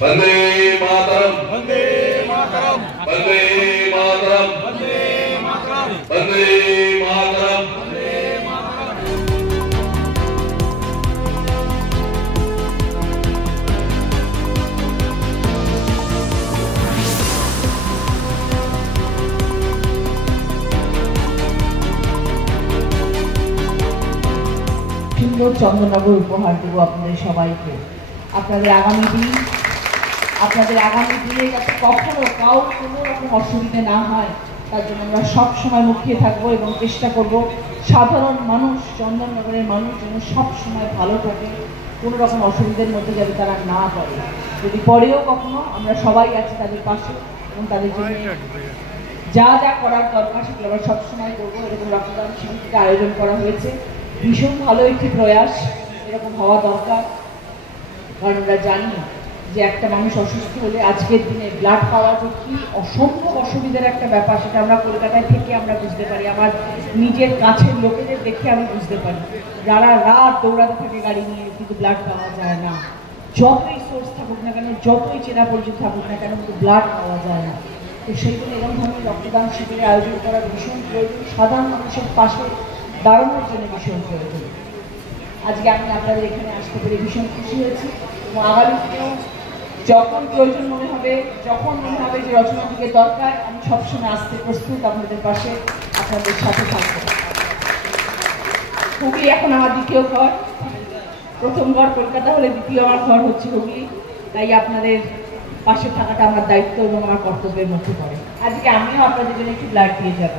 वंदे मातरम वंदे मातरम वंदे मातरम वंदे मातरम वंदे मातरम। वंदे मातरम। সুন্দর চন্দননগর উপহার দেব আপনাদের সবাইকে। আপনাদের আগামী দিনে যাতে কখনো কারোর কোনো রকম অসুবিধা না হয় তার জন্য আমরা সব সময় মুখিয়ে থাকবো এবং চেষ্টা করব সাধারণ মানুষ, চন্দননগরের মানুষ যেন সব সময় ভালো থাকে, কোনো রকম অসুবিধার মধ্যে যাতে তারা না পড়ে। যদি পরেও কখনো আমরা সবাই আছি তাদের পাশে এবং তাদের জন্য যা যা করার দরকার সেগুলো আমরা সবসময় করবো। এরকম রক্তদান শিবিরকে আয়োজন করা হয়েছে, ভীষণ ভালো একটি প্রয়াস, এরকম হওয়া দরকার। কারণ আমরা জানি যে একটা মানুষ অসুস্থ হলে আজকের দিনে ব্লাড পাওয়া যে কি অসম্ভব অসুবিধার একটা ব্যাপার, সেটা আমরা কলকাতায় থেকে আমরা বুঝতে পারি। আমার নিজের কাছের লোকেদের দেখে আমি বুঝতে পারি, যারা রাত দৌড়াতে থাকে গাড়ি নিয়ে, কিন্তু ব্লাড পাওয়া যায় না। যতই সোর্স থাকুক না কেন, যতই চেনা পরিচিত থাকুক না কেন, কিন্তু ব্লাড পাওয়া যায় না। তো সেই জন্য এরকম ধরনের রক্তদান শিবিরের আয়োজন করা ভীষণ প্রয়োজন, সাধারণ মানুষের পাশে দাঁড়ানোর জন্য ভীষণ প্রয়োজন। আজকে আমি আপনাদের এখানে আসতে পেরে ভীষণ খুশি হয়েছি এবং আগামী দিনেও যখন প্রয়োজন মনে হবে, যখন মনে হবে যে রচনা থেকে দরকার, আমি সবসময় আসতে প্রস্তুত, আপনাদের পাশে আপনাদের সাথে থাকবো। হুগলি এখন আমার দ্বিতীয় ঘর, প্রথম ঘর কলকাতা হলে দ্বিতীয় আমার ঘর হচ্ছে হুগলি। তাই আপনাদের পাশে থাকাটা আমার দায়িত্ব এবং আমার কর্তব্যের মধ্যে পড়ে। আজকে আমিও আপনাদের জন্য একটু ব্লাড দিয়ে যাবো।